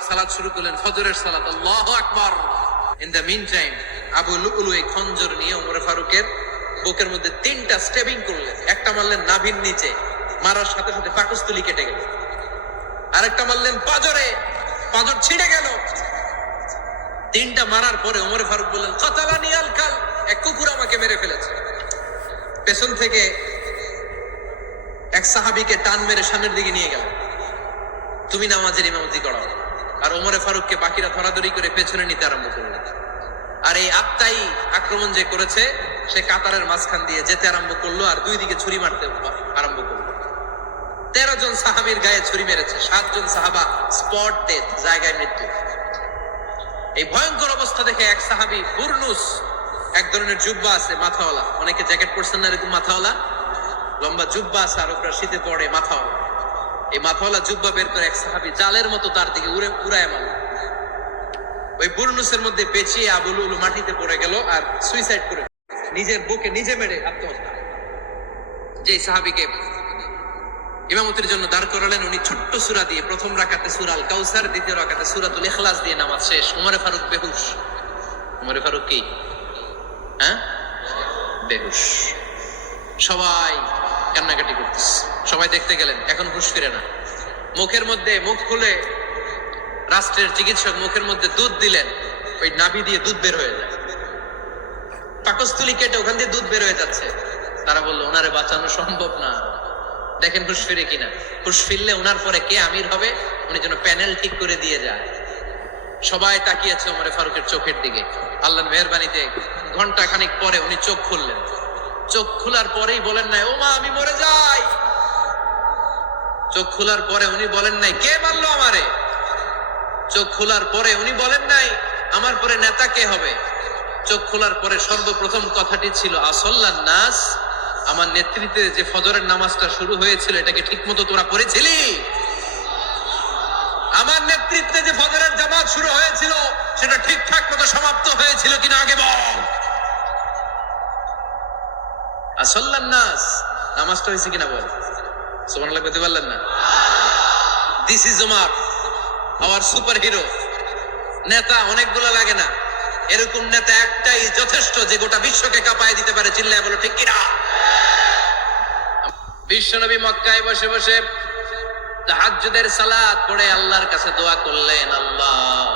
ফারুক সালাত শুরু করলেন, ফজরের সালাত, আল্লাহু আকবার। In the mean time Abu Lulu এই খঞ্জর নিয়ে ওমর ফারুকের বুকের মধ্যে 3টা স্টেবিং করলেন। একটা মারলেন নাভির নিচে, মারার সাথে সাথে পাকস্থলী কেটে গেল। আরেকটা মারলেন পাঁজরে, পাঁজর ছিঁড়ে গেল। 3টা মারার পরে ওমর ফারুক বললেন, কাতালানি আল কাল, এক কুকুর আমাকে মেরে ফেলেছে। পেছন থেকে এক সাহাবীকে টান মেরে সামনের দিকে নিয়ে গেল, তুমি নামাজের ইমামতি করাও। আর ওমর ফারুককে বাকিরা ধরাধরি করে পেছনে নিতে আরম্ভ করলেন। আর এই আত্মাই আক্রমণ যে করেছে সে কাতারের মাঝখান দিয়ে যেতে আরম্ভ করলো আর 2 দিকে ছুরি মারতে আরম্ভ করলো। 13 জন সাহাবীর গায়ে ছুরি মেরেছে, 7 জন সাহাবা স্পট ডেথ, জায়গায় মৃত্যু। এই ভয়ঙ্কর অবস্থা দেখে এক সাহাবী বুরনুস, এক ধরনের জুব্বা আছে মাথাওয়ালা, অনেকে জ্যাকেট পরছেন না এরকম মাথাওয়ালা, লম্বা জুব্বা আছে আর ওপরে শীতে পড়ে মাথাওয়ালা, এই মাথাওয়ালা জুব্বা বের করে এক সাহাবী জালের মতো তার দিকে উড়ায় মারল। ওই বুরনুসের মধ্যে পেঁচিয়ে আবু লুলু মাটিতে পড়ে গেল আর সুইসাইড করে নিজের বুকে নিজে মেরে আত্মহত্যা। যে সাহাবীকে ইমামতির জন্য দাঁড় করালেন, উনি ছোট্ট সূরা দিয়ে প্রথম রাকাতে সূরা আল কাউসার, দ্বিতীয় রাকাতে সূরাতুল ইখলাস দিয়ে নামাজ শেষ। ওমর ফারুক বেহুশ। ওমর ফারুক কি বেহুশ। সবাই কান্নাকাটি করতেছে, সবাই দেখতে গেলেন, এখন হুঁশ ফিরে না। মুখের মধ্যে মুখ খুলে রাষ্ট্রের চিকিৎসক মুখের মধ্যে দুধ দিলেন, ওই নাভি দিয়ে দুধ বের হয়ে যায়, পাকস্থলী কেটে ওখান দিয়ে দুধ বের হয়ে যাচ্ছে। তারা বললো ওনারে বাঁচানো সম্ভব না, দেখেন হুঁশ ফিরে কিনা। হুঁশ ফিরলে ওনার পরে কে আমির হবে, উনি যেন প্যানেল ঠিক করে দিয়ে যায়। সবাই তাকিয়েছে ওমর ফারুকের চোখের দিকে। আল্লাহর মেহেরবানিতে ঘন্টা খানিক পরে উনি চোখ খুললেন। চোখ খোলার পরেই বলেন নাই, ও মা আমি মরে যাই। চোখ খোলার পরে উনি বলেন নাই, কে মারলো আমারে। চোখ খোলার পরে উনি বলেন নাই, আমার পরে নেতা কে হবে। চোখ খোলার পরে সর্বপ্রথম কথাটি ছিল, আসল্লান নাস, আমার নেতৃত্বে যে ফজরের নামাজটা শুরু হয়েছিল এটাকে ঠিক মতো তোরা পড়েছিলি? আমার নেতৃত্বে যে ফজরের জামাত শুরু হয়েছিল সেটা ঠিকঠাক মতো সমাপ্ত হয়েছিল কিনা আগে বল। আসল্লান নাস, নামাজটা হয়েছে কিনা বল। সুবহানাল্লাহ বলতে পারলেন না? This is Omar, hour super hero. নেতা অনেকগুলো লাগে না, এরকম নেতা একটাই যথেষ্ট যে গোটা বিশ্বকে কাঁপায় দিতে পারে। চিল্লায় বলো ঠিক কিনা? বিশ্বনবী মক্কায় বসে বসে তাহাজ্জুদের সালাত পড়ে আল্লাহর কাছে দোয়া করলেন, আল্লাহ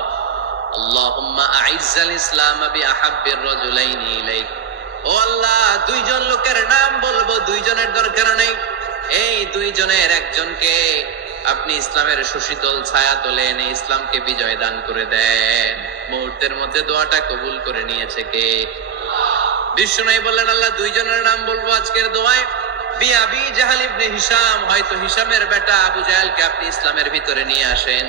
আল্লাহুম্মা আইজ্জাল ইসলাম বিআহাব্বির রাজুলাইনি ইলাইক। ও আল্লাহ, 2 জন লোকের নাম বলবো, 2 জনের দরকার নেই, এই 2 জনের একজনকে আপনি ইসলামের সুশীতল ছায়া তোলে এনে ইসলামকে বিজয় দান করে দেন। মুহূর্তের মধ্যে দোয়াটা কবুল করে নিয়েছে কে? বিশ্বনবী বললেন, আল্লাহ 2 জনের নাম বলবো আজকের দোয়ায়। আবি জাহাল ইবনে হিশাম, হয়তো হিশামের বেটা আবু জাহেলকে আপনি ইসলামের ভিতরে নিয়ে আসেন,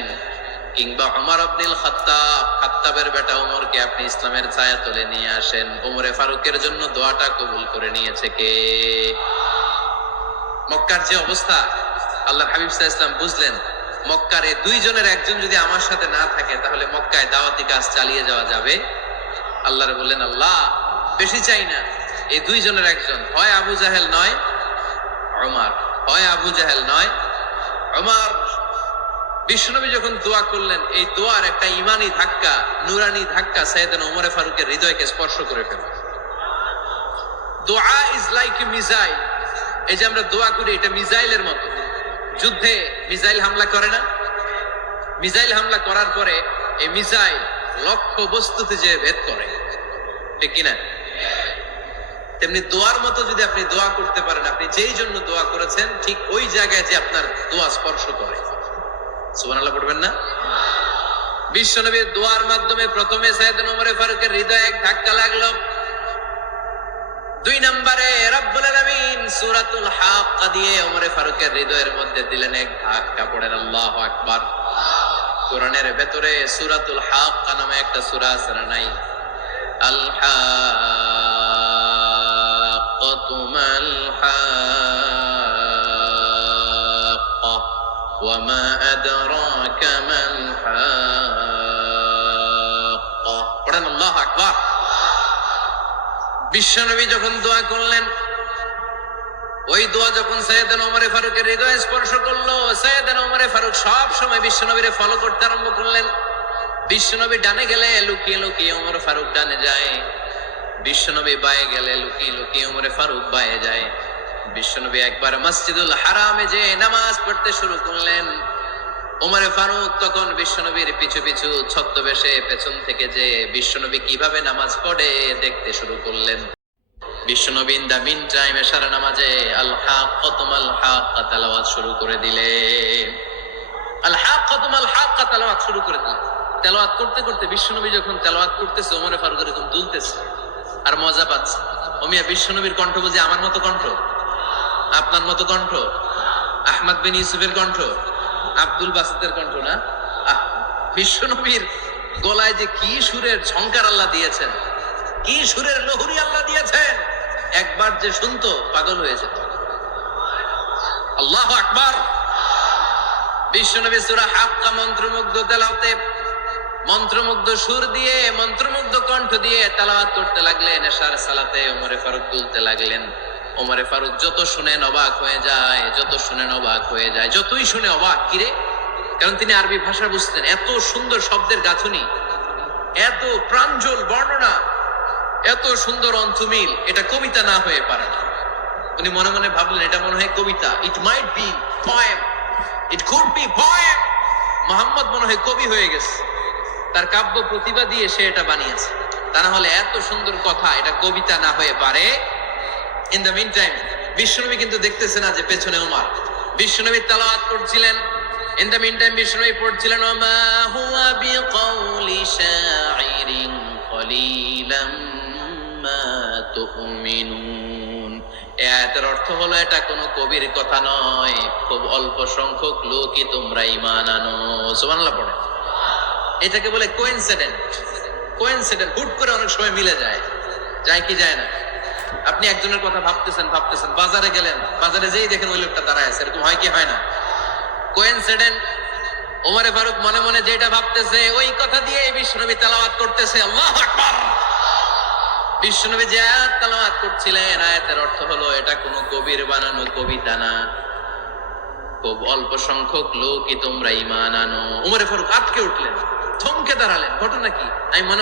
কিংবা ওমর ইবনুল খাত্তাব, খাত্তাবের বেটা ওমরকে আপনি ইসলামের ছায়া তোলে নিয়ে আসেন। ওমরে ফারুকের জন্য দোয়াটা কবুল করে নিয়েছে কে? মক্কার যে অবস্থা, আল্লাহর হাবিব সাল্লাল্লাহু আলাইহি ওয়াসাল্লাম বুঝলেন মক্কার এই 2 জনের একজন যদি আমার সাথে না থাকে তাহলে মক্কায় দাওয়াতি কাজ চালিয়ে যাওয়া যাবে। আল্লাহর বললেন, আল্লাহ বেশি চাই না, এই 2 জনের একজন, হয় আবু জাহেল নয় ওমর, হয় আবু জাহেল নয় ওমর। বিশ্বনবী যখন দোয়া করলেন, এই দোয়ার একটা ইমানি ধাক্কা, নুরানি ধাক্কা সাইয়েদনা ওমর ফারুকের হৃদয়কে স্পর্শ করে ফেলল। দোয়া ইজ লাইক এ মিসাইল। এই যে আমরা দোয়া করি, এটা মিসাইলের মতো। যুদ্ধে মিসাইল হামলা করে না? মিসাইল হামলা করার পরে এই মিসাইল লক্ষ্য বস্তুতে যে ভেদ করে, ঠিক কিনা? তেমনি দোয়ার মতো যদি আপনি দোয়া করতে পারেন, আপনি যেই জন্য দোয়া করেছেন ঠিক ওই জায়গায় যে আপনার দোয়া স্পর্শ করে। সুবহানাল্লাহ পড়বেন না? বিশ্বনবীর দোয়ার মাধ্যমে প্রথমে সাইয়েদনা ওমর ফারুকের হৃদয়ে এক ধাক্কা লাগলো। 2 নম্বরে রব্বুল আলামিন সূরাতুল হাক্কা দিয়ে ওমর ফারুকের হৃদয়ের মধ্যে দিলেন এক ধাক্কা। পড়েন আল্লাহু আকবার। কোরআনের ভেতরে সূরাতুল হাক্কা নামে একটা সূরা আছে না নাই? আল হাক্কাতু মাল হাক্কা ওয়া মা আদরাকা মাল হাক্কা। পড়েন আল্লাহু আকবার। বিশ্বনবী যখন দোয়া করলেন, ওই দোয়া যখন সাইয়েদনা ওমরে ফারুকের হৃদয়ে স্পর্শ করলো, সাইয়েদনা ওমরে ফারুক সব সময় বিশ্বনবীরে ফলো করতে আরম্ভ করলেন। বিশ্বনবী ডানে গেলে লুকিয়ে লুকিয়ে ওমর ফারুক ডানে যায়, বিশ্বনবী বায়ে গেলে লুকিয়ে লুকিয়ে ওমরে ফারুক বায়ে যায়। বিশ্বনবী একবার মসজিদুল হারামে যে নামাজ পড়তে শুরু করলেন, ওমরে ফারুক তখন বিশ্বনবীর পিছু পিছু ছদ্মবেশে পেছন থেকে যে বিশ্বনবী কিভাবে নামাজ পড়ে দেখতে শুরু করলেন। বিশ্বনবী ইন দা মিন টাইম এশার নামাজে আল হাক্কাতুল হাক্কা তেলাওয়াত শুরু করে দিলেন। আল হাক্কাতুল হাক্কা তেলাওয়াত শুরু করে দিলেন। তেলাওয়াত করতে করতে বিশ্বনবী যখন তেলাওয়াত করতেছে, ওমরে ফারুক এরকম দুলতেছে আর মজা পাচ্ছে। ওমিয়া বিশ্বনবীর কণ্ঠ বুঝি আমার মতো কণ্ঠ, আপনার মতো কণ্ঠ, আহমদ বিন ইউসুফের কণ্ঠ, আব্দুল বাসিতের কণ্ঠ না। বিশ্বনবীর গলায় যে কি সুরের ঝংকার আল্লাহ দিয়েছেন, কি সুরের লহরী আল্লাহ দিয়েছেন, একবার যে শুনতো পাগল হয়ে যেত। আল্লাহু আকবার। বিশ্বনবী সূরা হাক্কা মন্ত্রমুগ্ধ তেলাওয়াতে, মন্ত্রমুগ্ধ সুর দিয়ে, মন্ত্রমুগ্ধ কণ্ঠ দিয়ে তেলাওয়াত করতে লাগলেন। এশার সালাতে ওমরে ফারুক তুলতে লাগলেন। ওমরে ফারুক যত শুনেন অবাক হয়ে যায়, যত শুনেন অবাক হয়ে যায়, যতই শুনে অবাক। কিরে? কারণ তিনি আরবি ভাষা বুঝতেন। এত সুন্দর শব্দের গাঁথুনি, এত প্রাঞ্জল বর্ণনা, এত সুন্দর অন্তমিল, এটা কবিতা না হয়ে পারে না। উনি মনে মনে ভাবলেন এটা মনে হয় কবিতা। It might be poem, it could be poem. Muhammad মনে হয় কবি হয়ে গেছে, তার কাব্য প্রতিভা দিয়ে সে এটা বানিয়েছে। তা না হলে এত সুন্দর কথা, এটা কবিতা না হয়ে পারে। ইন দ্য মিন টাইম বিশ্বনবী কিন্তু দেখতেছে না যে পেছনে ওমর। বিশ্বনবী তেলাওয়াত করছিলেন, ইন দ্য মিন টাইম বিশ্বনবী পড়ছিলেন ওমা হুয়া বিকাউলি শাইরিন কলিলাম মা তুমিনুন। এই আয়াতের অর্থ হলো এটা কোনো কবির কথা নয়, খুব অল্প সংখ্যক লোকই তোমরা ঈমান আনো। সুবহানাল্লাহ পড়ে। এটাকে বলে কোইন্সিডেন্ট। কোইন্সিডেন্ট হুট করে অনেক সময় মিলে যায়, যায় কি যায় না। আপনি একজনের কথা ভাবতেছেন ভাবতেছেন, বাজারে গেলেন, বাজারে যেই দেখেন ওই লোকটা দাঁড়ায় আছে। এরকম হয় কি হয় না? কোইন্সিডেন্ট। ওমরে ফারুক মনে মনে যেটা ভাবতেছে ওই কথা দিয়ে বিশ্বনবী তেলাওয়াত করতেছে। আল্লাহু আকবার। বিশ্বনবী যে আয়াত তেলাওয়াত করছিলেন, আয়াতের অর্থ হলো এটা কোনো কবির বানানো কবিতা না, খুব অল্প সংখ্যক লোকই তোমরা ঈমান আনো। ওমরে ফারুক আটকে উঠলেন, থমকে দাঁড়ালেন। ঘটনা কি? আমি মনে